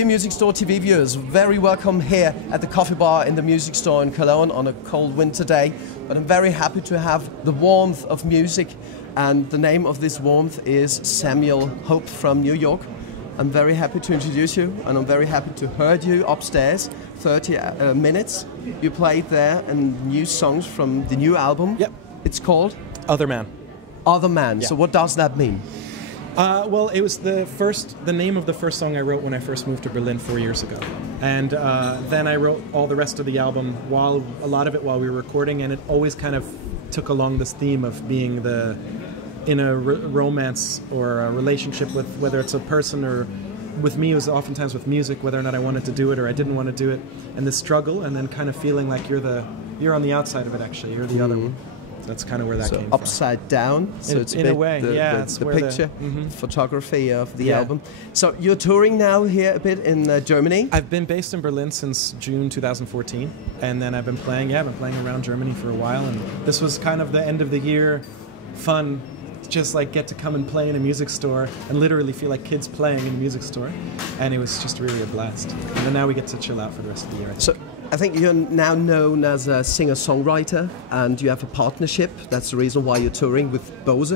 Dear Music Store TV viewers, very welcome here at the coffee bar in the Music Store in Cologne on a cold winter day. But I'm very happy to have the warmth of music, and the name of this warmth is Samuel Hope from New York. I'm very happy to introduce you, and I'm very happy to heard you upstairs. 30 minutes. You played there and new songs from the new album. Yep. It's called Other Man. Other Man. Yeah. So what does that mean? Well, it was the name of the first song I wrote when I first moved to Berlin 4 years ago. And then I wrote all the rest of the album, a lot of it while we were recording, and it always kind of took along this theme of being in a romance or a relationship with, whether it's a person or with me, it was oftentimes with music, whether or not I wanted to do it or I didn't want to do it, and the struggle, and then kind of feeling like you're on the outside of it actually, you're the other one. That's kind of where that came from. Upside down, so it's in a way, yeah. The picture, photography of the album. So you're touring now here a bit in Germany? I've been based in Berlin since June 2014, and then I've been playing around Germany for a while, and this was kind of the end of the year fun, just like get to come and play in a music store and literally feel like kids playing in a music store, and it was just really a blast. And then now we get to chill out for the rest of the year. So I think you're now known as a singer-songwriter, and you have a partnership. That's the reason why you're touring with Bose.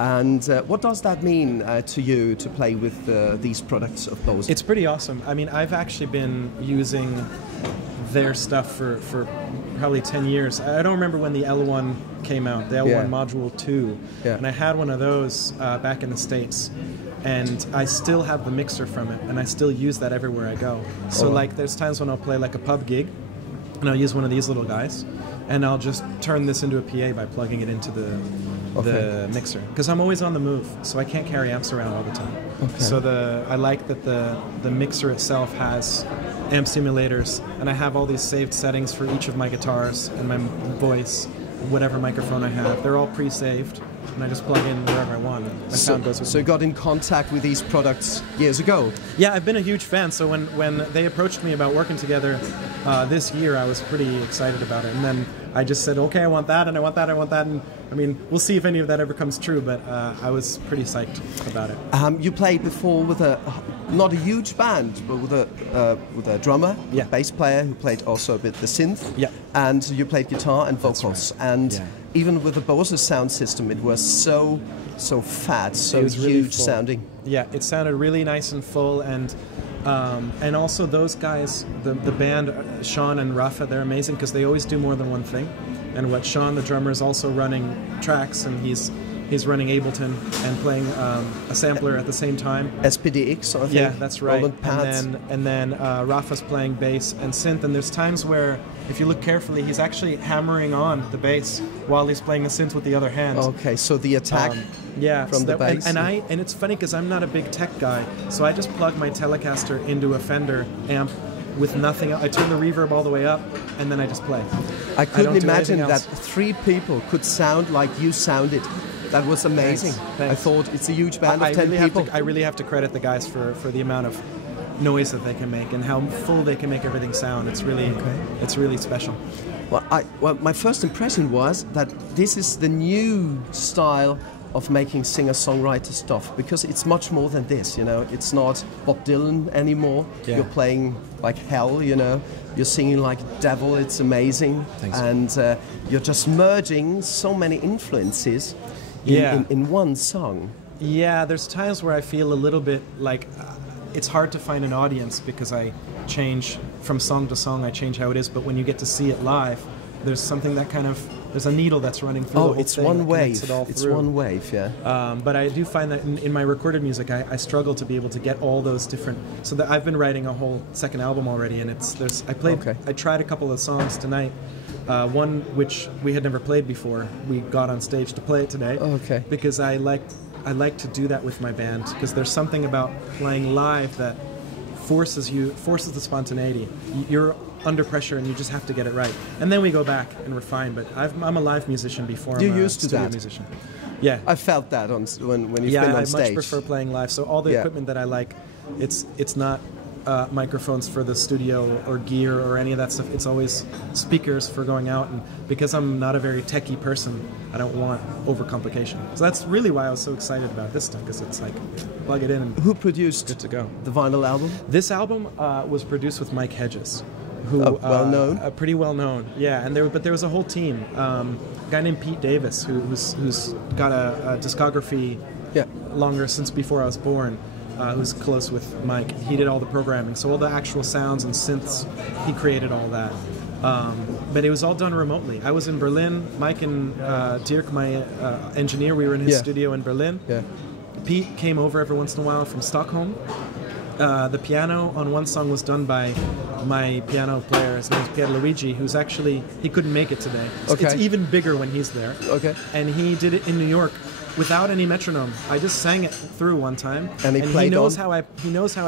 And what does that mean to you to play with these products of Bose? It's pretty awesome. I mean, I've actually been using their stuff for probably 10 years. I don't remember when the L1 came out, the L1 Module 2, and I had one of those back in the States. And I still have the mixer from it, and I still use that everywhere I go. So like there's times when I'll play like a pub gig, and I'll use one of these little guys, and I'll just turn this into a PA by plugging it into the mixer. Because I'm always on the move, so I can't carry amps around all the time. So I like that the mixer itself has amp simulators, and I have all these saved settings for each of my guitars and my voice, whatever microphone I have. They're all pre-saved, and I just plug in wherever I want. So you got in contact with these products years ago? Yeah, I've been a huge fan. So when they approached me about working together this year, I was pretty excited about it. And then I just said, okay, I want that, and I want that, I want that. And I mean, we'll see if any of that ever comes true, but I was pretty psyched about it. You played before with not a huge band, but with a drummer, a bass player who played also a bit the synth, and you played guitar and vocals. Right. And even with the Bose sound system, it was so fat, so huge really sounding. Yeah, it sounded really nice and full, and also those guys, the band, Sean and Rafa, they're amazing because they always do more than one thing. And Sean, the drummer, is also running tracks, and he's running Ableton and playing a sampler at the same time. SPDX, I think. Yeah, that's right. Pads. And then Rafa's playing bass and synth, and there's times where, if you look carefully, he's actually hammering on the bass while he's playing the synth with the other hand. Okay, so the attack from the bass. And it's funny because I'm not a big tech guy, so I just plug my Telecaster into a Fender amp with nothing. I turn the reverb all the way up, and then I just play. I couldn't imagine that 3 people could sound like you sounded. That was amazing. Thanks. I thought it's a huge band of 10 people. I really have to credit the guys for the amount of noise that they can make and how full they can make everything sound. It's really special. Well, my first impression was that this is the new style of making singer-songwriter stuff, because it's much more than this, you know. It's not Bob Dylan anymore. You're playing like hell, you know. You're singing like devil. It's amazing. Thanks. And you're just merging so many influences in one song. Yeah, there's times where I feel a little bit like it's hard to find an audience because I change from song to song. I change how it is, but when you get to see it live, there's something that kind of, there's a needle that's running through the whole it's thing. one wave. It's one wave, yeah. But I do find that in my recorded music, I struggle to be able to get all those different. So that I've been writing a whole second album already, and I tried a couple of songs tonight. One which we had never played before. We got on stage to play it today. Because I like to do that with my band, because there's something about playing live that forces the spontaneity. You're under pressure and you just have to get it right. And then we go back and refine. But I'm a live musician before I'm a studio musician. Yeah, I felt that when you've been on stage. Yeah, I much prefer playing live. So all the equipment that I like, it's not microphones for the studio or gear or any of that stuff. It's always speakers for going out, and because I'm not a very techie person, I don't want overcomplication. So that's really why I was so excited about this stuff, because it's like, plug it in and who produced good to go. The vinyl album? This album was produced with Mike Hedges, who well known, pretty well known, yeah. And there was a whole team. A guy named Pete Davis, who's got a discography longer since before I was born. Who's close with Mike. He did all the programming, so all the actual sounds and synths, he created all that. But it was all done remotely. I was in Berlin. Mike and Dirk, my engineer, we were in his studio in Berlin. Yeah. Pete came over every once in a while from Stockholm. The piano on one song was done by my piano player. His name is Pierluigi, who's actually, he couldn't make it today. It's even bigger when he's there. Okay. And he did it in New York without any metronome. I just sang it through one time, and he knows how I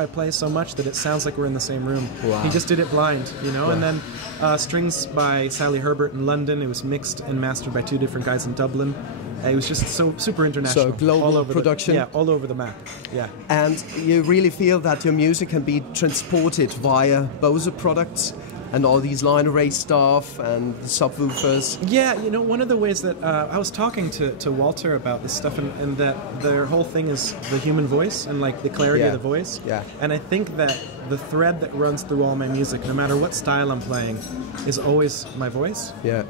play so much that it sounds like we're in the same room. Wow. He just did it blind, you know. Wow. And then strings by Sally Herbert in London. It was mixed and mastered by 2 different guys in Dublin. It was just so super international. So global all over production. All over the map. Yeah. And you really feel that your music can be transported via Bose products and all these line array stuff and the subwoofers. Yeah, you know, one of the ways that I was talking to Walter about this stuff, and that their whole thing is the human voice and like the clarity of the voice. Yeah. And I think that the thread that runs through all my music, no matter what style I'm playing, is always my voice. Yeah.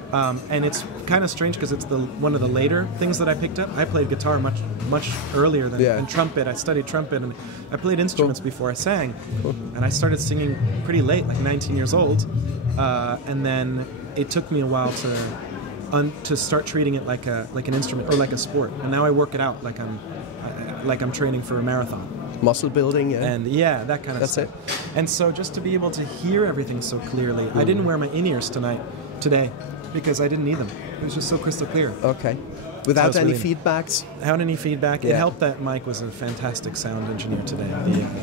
And it's kind of strange because it's one of the later things that I picked up. I played guitar much earlier than trumpet. I studied trumpet and I played instruments before I sang. Cool. And I started singing pretty late, like 19 years old. And then it took me a while to start treating it like an instrument or like a sport. And now I work it out like I'm training for a marathon. Muscle building, and that kind of stuff. That's it. And so just to be able to hear everything so clearly, I didn't wear my in-ears today, because I didn't need them. It was just so crystal clear. Okay. Without any feedbacks? Without any feedback. Yeah. It helped that Mike was a fantastic sound engineer today.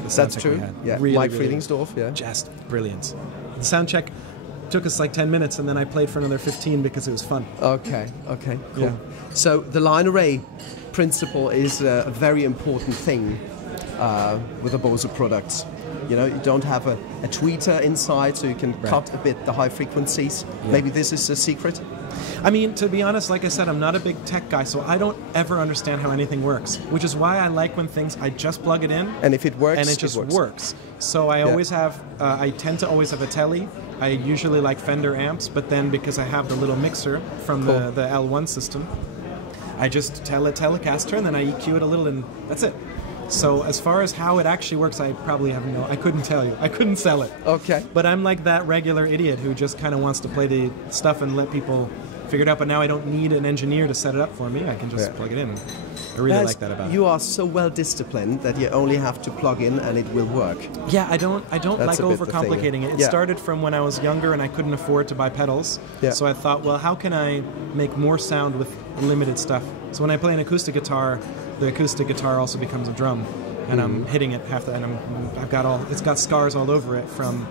That's true. Yeah. Really, Mike Friedingsdorf, yeah. Just brilliant. The sound check took us like 10 minutes, and then I played for another 15 because it was fun. Okay, cool. Yeah. So the line array principle is a very important thing with the Bose products. You know, you don't have a tweeter inside, so you can cut a bit the high frequencies. Yeah. Maybe this is a secret? I mean, to be honest, like I said, I'm not a big tech guy, so I don't ever understand how anything works, which is why I like when I just plug it in. And if it works, and it just works. So I always have, I tend to always have a telly. I usually like Fender amps, but then because I have the little mixer from the L1 system, I just tell a Telecaster and then I EQ it a little and that's it. So as far as how it actually works, I probably have I couldn't tell you. I couldn't sell it. Okay. But I'm like that regular idiot who just kind of wants to play the stuff and let people figure it out. But now I don't need an engineer to set it up for me. I can just plug it in. I really like that about it. You are so well disciplined that you only have to plug in and it will work. Yeah, I don't like overcomplicating it. It started from when I was younger and I couldn't afford to buy pedals. Yeah. So I thought, well, how can I make more sound with limited stuff? So when I play an acoustic guitar, the acoustic guitar also becomes a drum, and I'm hitting it half the, and it's got scars all over it from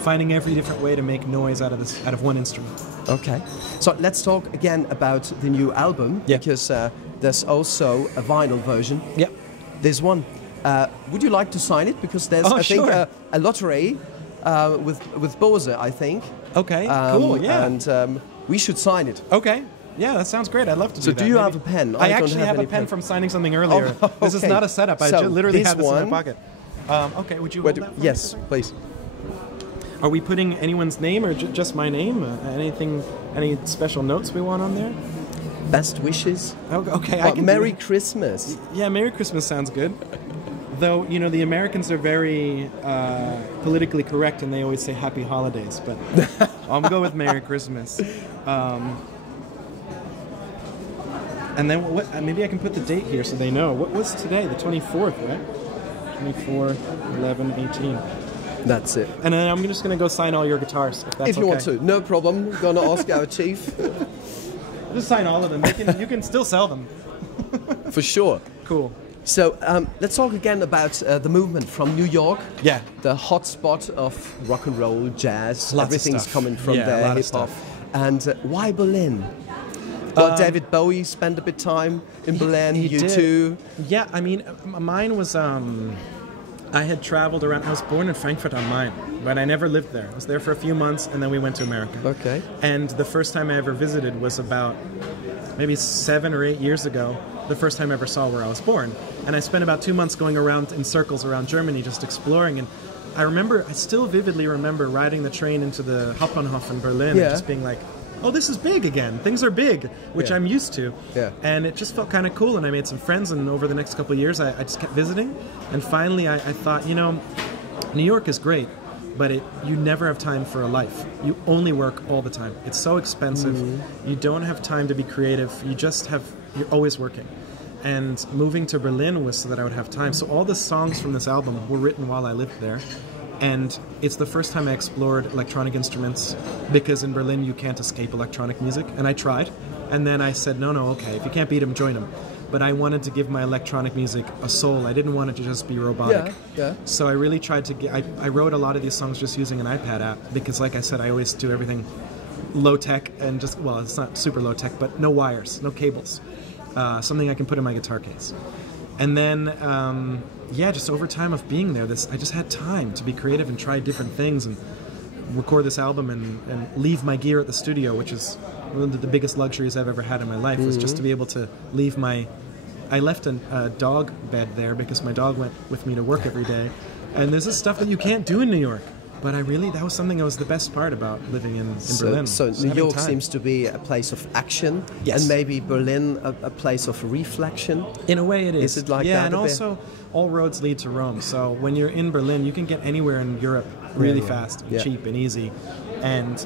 finding every different way to make noise out of one instrument. Okay, so let's talk again about the new album, because there's also a vinyl version. Yep. There's one. Would you like to sign it? Because there's I think a lottery with Bose, I think. Okay. Cool. Yeah. And we should sign it. Okay. Yeah, that sounds great. I'd love to do that. So do you have a pen? I actually have a pen from signing something earlier. Oh, okay. This is not a setup. I literally have this in my pocket. Okay, would you hold that for Yes, me? Please. Are we putting anyone's name or just my name? Any special notes we want on there? Best wishes. Oh, okay, I can Merry Christmas. Yeah, Merry Christmas sounds good. Though, you know, the Americans are very politically correct and they always say Happy Holidays, but I'll go with Merry Christmas. And then maybe I can put the date here so they know. What was today? The 24th, right? 24, 11, 18. That's it. And then I'm just going to go sign all your guitars, if that's If you want to. No problem. I'm going to ask our chief. Just sign all of them. You can still sell them. For sure. Cool. So let's talk again about the movement from New York. Yeah. The hotspot of rock and roll, jazz. Everything's coming from there, hip-hop. And why Berlin? Well, David Bowie spent a bit of time in Berlin. You too. Yeah, I mean, mine was. I had traveled around. I was born in Frankfurt am Main, but I never lived there. I was there for a few months, and then we went to America. Okay. And the first time I ever visited was about maybe 7 or 8 years ago, the first time I ever saw where I was born. And I spent about 2 months going around in circles around Germany, just exploring. And I still vividly remember riding the train into the Hauptbahnhof in Berlin and just being like, oh, this is big again. Things are big, which I'm used to. Yeah. And it just felt kind of cool, and I made some friends, and over the next couple of years, I just kept visiting. And finally, I thought, you know, New York is great, but you never have time for a life. You only work all the time. It's so expensive. You don't have time to be creative. You're always working. And moving to Berlin was so that I would have time. So all the songs from this album were written while I lived there. And it's the first time I explored electronic instruments, because in Berlin you can't escape electronic music. And I tried. And then I said, no, okay, if you can't beat them, join them. But I wanted to give my electronic music a soul. I didn't want it to just be robotic. So I really tried to I wrote a lot of these songs just using an iPad app, because like I said, I always do everything low tech and just, well, it's not super low tech, but no wires, no cables. Something I can put in my guitar case. And then, just over time of being there, I just had time to be creative and try different things and record this album and leave my gear at the studio, which is one of the biggest luxuries I've ever had in my life, was just to be able to leave I left a dog bed there because my dog went with me to work every day. And this is stuff that you can't do in New York. But that was something that was the best part about living in Berlin. So New York seems to be a place of action, and maybe Berlin a place of reflection? In a way it is. Is it like that? Yeah, and also all roads lead to Rome. So when you're in Berlin, you can get anywhere in Europe really fast, and cheap and easy. And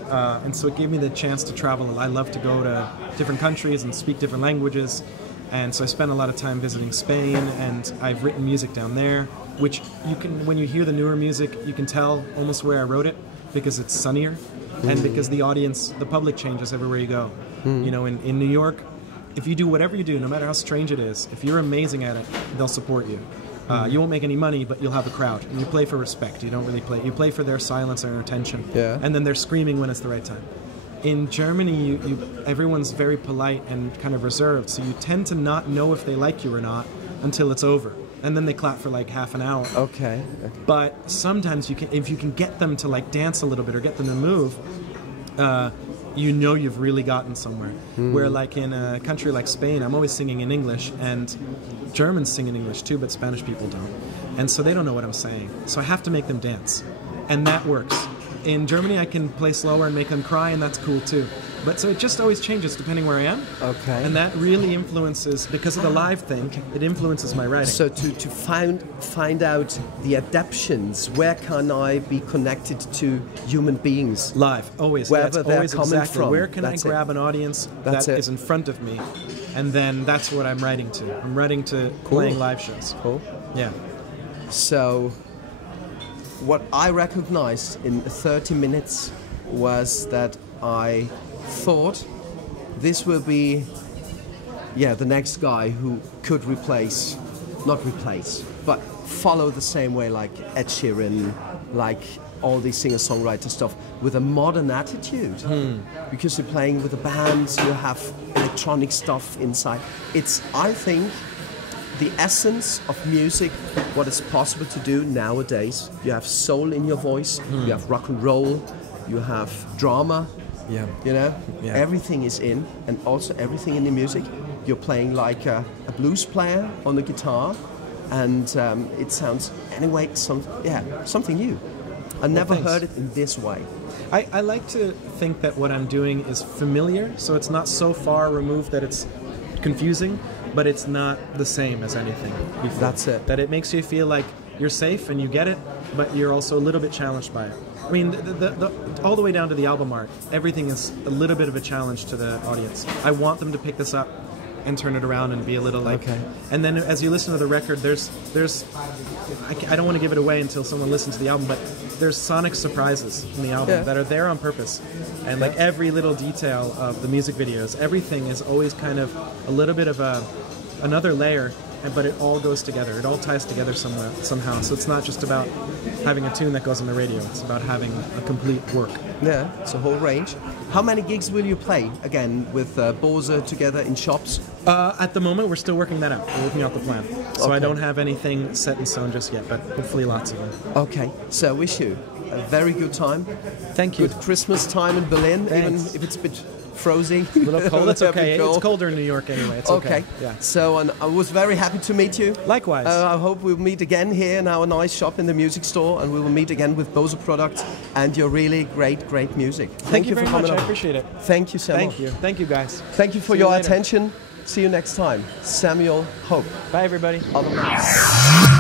so it gave me the chance to travel. I love to go to different countries and speak different languages. And so I spent a lot of time visiting Spain, and I've written music down there, which when you hear the newer music, you can tell almost where I wrote it, because it's sunnier, and because the public changes everywhere you go. You know, in New York, if you do whatever you do, no matter how strange it is, if you're amazing at it, they'll support you. You won't make any money, but you'll have a crowd, and you play for respect. You don't really play. You play for their silence and their attention, and then they're screaming when it's the right time. In Germany, everyone's very polite and kind of reserved, so you tend to not know if they like you or not until it's over. And then they clap for like half an hour. Okay. But sometimes if you can get them to like dance a little bit or get them to move, you know you've really gotten somewhere. Where like in a country like Spain, I'm always singing in English, and Germans sing in English too, but Spanish people don't. And so they don't know what I'm saying. So I have to make them dance. And that works. In Germany, I can play slower and make them cry, and that's cool too. But so it just always changes depending where I am. Okay. And that really influences, because of the live thing, it influences my writing. So to find out the adaptions, where can I be connected to human beings? Live, always. Wherever they're always coming from. Where can I grab an audience that is in front of me? And then that's what I'm writing to. I'm writing to playing live shows. Cool. Yeah. So what I recognized in 30 minutes was that I thought this will be the next guy who could not replace, but follow the same way like Ed Sheeran, like all these singer-songwriter stuff, with a modern attitude. Because you're playing with a band, you have electronic stuff inside. It's, I think, the essence of music, what is possible to do nowadays. You have soul in your voice, you have rock and roll, you have drama, you know, everything is in, and also everything in the music. You're playing like a blues player on the guitar, and it sounds, anyway, something new. I never heard it in this way. I like to think that what I'm doing is familiar, so it's not so far removed that it's confusing, but it's not the same as anything before. That's it. That it makes you feel like you're safe and you get it, but you're also a little bit challenged by it. I mean, all the way down to the album art, everything is a little bit of a challenge to the audience. I want them to pick this up and turn it around and be a little like... Okay. And then as you listen to the record, there's I don't want to give it away until someone listens to the album, but there's sonic surprises in the album that are there on purpose. And like every little detail of the music videos, everything is always kind of a little bit of another layer, but it all goes together. It all ties together somehow. So it's not just about having a tune that goes on the radio. It's about having a complete work. Yeah, it's a whole range. How many gigs will you play again with Bose together in shops? At the moment, we're still working that out. We're working out the plan. So Okay. I don't have anything set in stone just yet, but hopefully lots of them. Okay, so I wish you a very good time. Thank you. Good Christmas time in Berlin, Thanks. even if it's a bit frozy. A little cold. That's A bit okay. cold. It's colder in New York anyway. It's okay. Yeah. So and I was very happy to meet you. Likewise. I hope we'll meet again here in our nice shop in the music store, and we will meet again with Bose products and your really great music. Thank you very for much. coming I on. appreciate it. Thank you so much. Thank you. Thank you, guys. Thank you for See you your later. attention. See you next time. Samuel Hope. Bye, everybody. All the best.